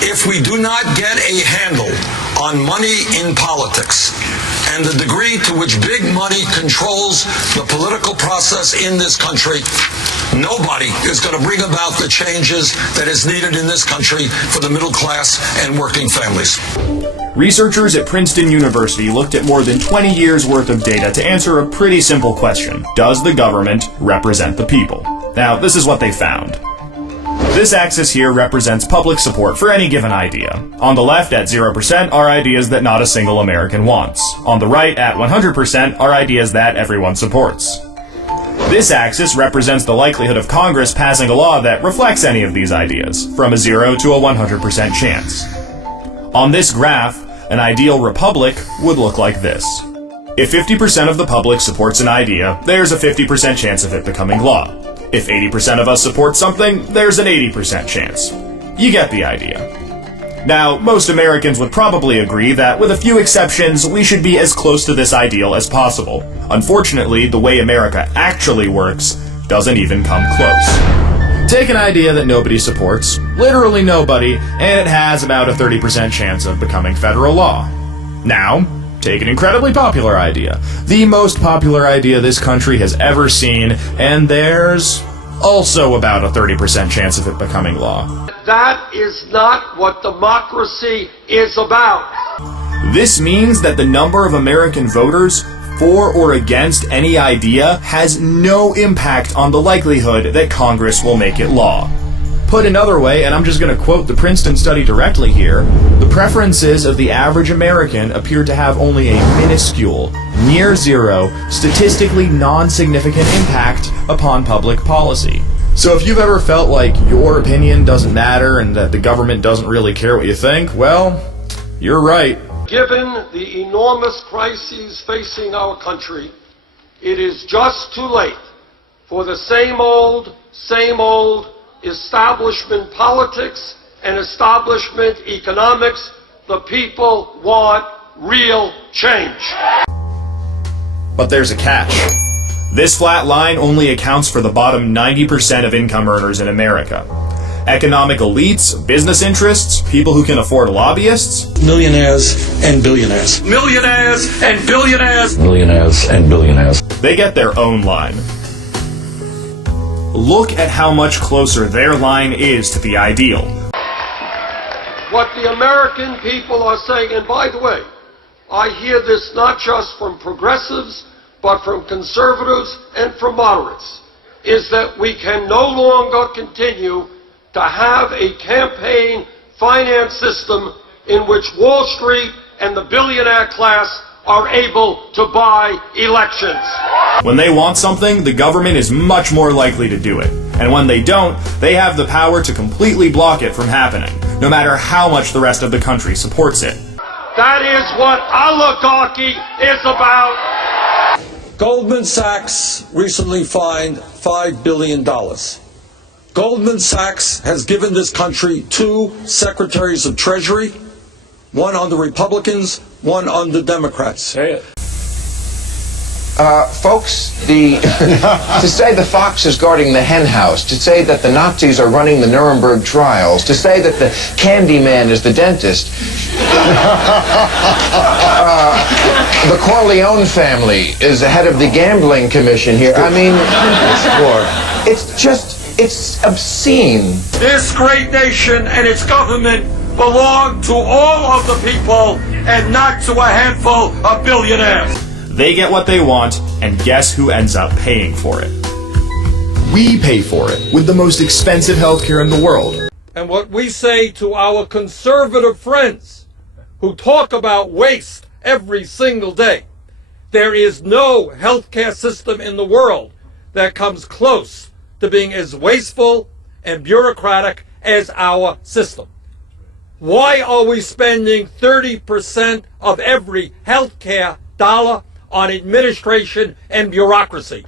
If we do not get a handle on money in politics and the degree to which big money controls the political process in this country, nobody is going to bring about the changes that is needed in this country for the middle class and working families. Researchers at Princeton University looked at more than 20 years worth of data to answer a pretty simple question. Does the government represent the people? Now, this is what they found. This axis here represents public support for any given idea. On the left at 0% are ideas that not a single American wants. On the right at 100% are ideas that everyone supports. This axis represents the likelihood of Congress passing a law that reflects any of these ideas, from a 0 to a 100% chance. On this graph, an ideal republic would look like this. If 50% of the public supports an idea, there's a 50% chance of it becoming law. If 80% of us support something, there's an 80% chance. You get the idea. Now, most Americans would probably agree that, with a few exceptions, we should be as close to this ideal as possible. Unfortunately, the way America actually works doesn't even come close. Take an idea that nobody supports, literally nobody, and it has about a 30% chance of becoming federal law. Now, take an incredibly popular idea, the most popular idea this country has ever seen, and there's also about a 30% chance of it becoming law. That is not what democracy is about. This means that the number of American voters for or against any idea has no impact on the likelihood that Congress will make it law. Put another way, and I'm just going to quote the Princeton study directly here, the preferences of the average American appear to have only a minuscule, near zero, statistically non-significant impact upon public policy. So if you've ever felt like your opinion doesn't matter and that the government doesn't really care what you think, well, you're right. Given the enormous crises facing our country, it is just too late for the same old establishment politics and establishment economics. The people want real change. But there's a catch. This flat line only accounts for the bottom 90% of income earners in America. Economic elites, business interests, people who can afford lobbyists, Millionaires and billionaires. Millionaires and billionaires. Millionaires and billionaires. they get their own line. Look at how much closer their line is to the ideal. What the American people are saying, and by the way, I hear this not just from progressives, but from conservatives and from moderates, is that we can no longer continue to have a campaign finance system in which Wall Street and the billionaire class are able to buy elections. When they want something, the government is much more likely to do it. And when they don't, they have the power to completely block it from happening, no matter how much the rest of the country supports it. That is what oligarchy is about. Goldman Sachs recently fined $5 billion. Goldman Sachs has given this country 2 secretaries of Treasury, one on the Republicans, one on the Democrats. Say it. Folks, to say the fox is guarding the hen house, to say that the Nazis are running the Nuremberg trials, to say that the candy man is the dentist, the Corleone family is the head of the gambling commission here. I mean, it's obscene. This great nation and its government belong to all of the people and not to a handful of billionaires. They get what they want, and guess who ends up paying for it? We pay for it with the most expensive healthcare in the world. And what we say to our conservative friends who talk about waste every single day, there is no healthcare system in the world that comes close to being as wasteful and bureaucratic as our system. Why are we spending 30% of every healthcare dollar on administration and bureaucracy?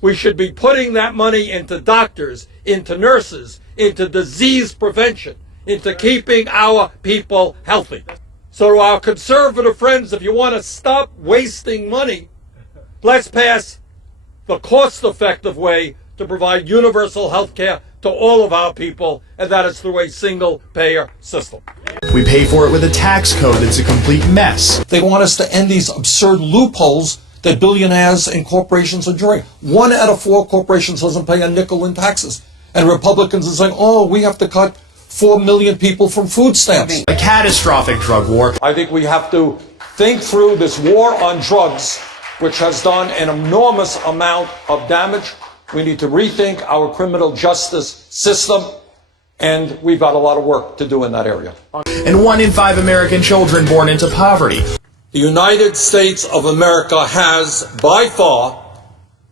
We should be putting that money into doctors, into nurses, into disease prevention, into keeping our people healthy. So to our conservative friends, if you want to stop wasting money, let's pass the cost-effective way to provide universal health care to all of our people, and that is through a single-payer system. We pay for it with a tax code that's a complete mess. They want us to end these absurd loopholes that billionaires and corporations are enjoying. 1 out of 4 corporations doesn't pay a nickel in taxes. And Republicans are saying, oh, we have to cut 4 million people from food stamps. A catastrophic drug war. I think we have to think through this war on drugs, which has done an enormous amount of damage. We need to rethink our criminal justice system, and we've got a lot of work to do in that area. And 1 in 5 American children born into poverty. The United States of America has, by far,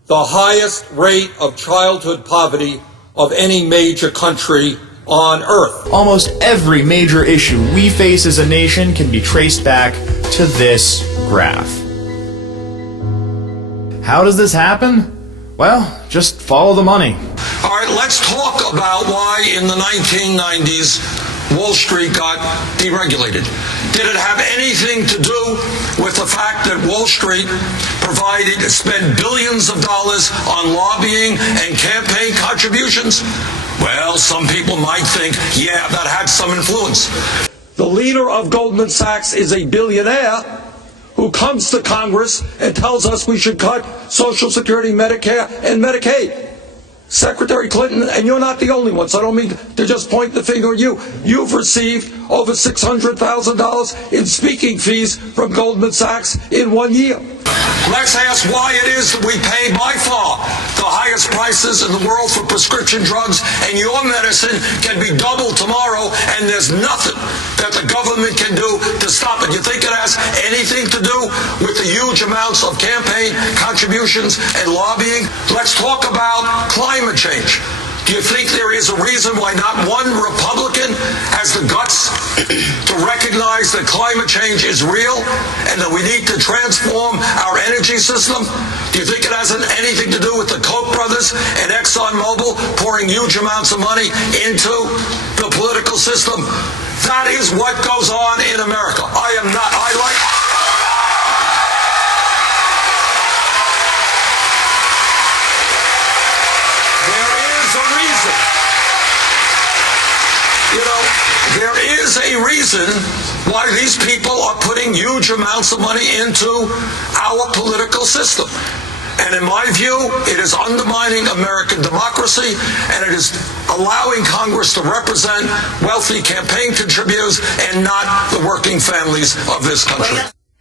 the highest rate of childhood poverty of any major country on earth. Almost every major issue we face as a nation can be traced back to this graph. How does this happen? Well, just follow the money. All right, let's talk about why in the 1990s Wall Street got deregulated. Did it have anything to do with the fact that Wall Street spent billions of dollars on lobbying and campaign contributions? Well, some people might think, yeah, that had some influence. The leader of Goldman Sachs is a billionaire who comes to Congress and tells us we should cut Social Security, Medicare, and Medicaid. Secretary Clinton, and you're not the only one, so I don't mean to just point the finger at you. You've received over $600,000 in speaking fees from Goldman Sachs in 1 year. Let's ask why it is that we pay by far the highest prices in the world for prescription drugs, and your medicine can be doubled tomorrow, and there's nothing that the government can do to stop it. You think it has anything to do with the huge amounts of campaign contributions and lobbying? Let's talk about climate change. Do you think there is a reason why not one Republican has the guts to recognize that climate change is real and that we need to transform our energy system? Do you think it has anything to do with the Koch brothers and ExxonMobil pouring huge amounts of money into the political system? That is what goes on in America. There is a reason why these people are putting huge amounts of money into our political system. And in my view, it is undermining American democracy, and it is allowing Congress to represent wealthy campaign contributors and not the working families of this country.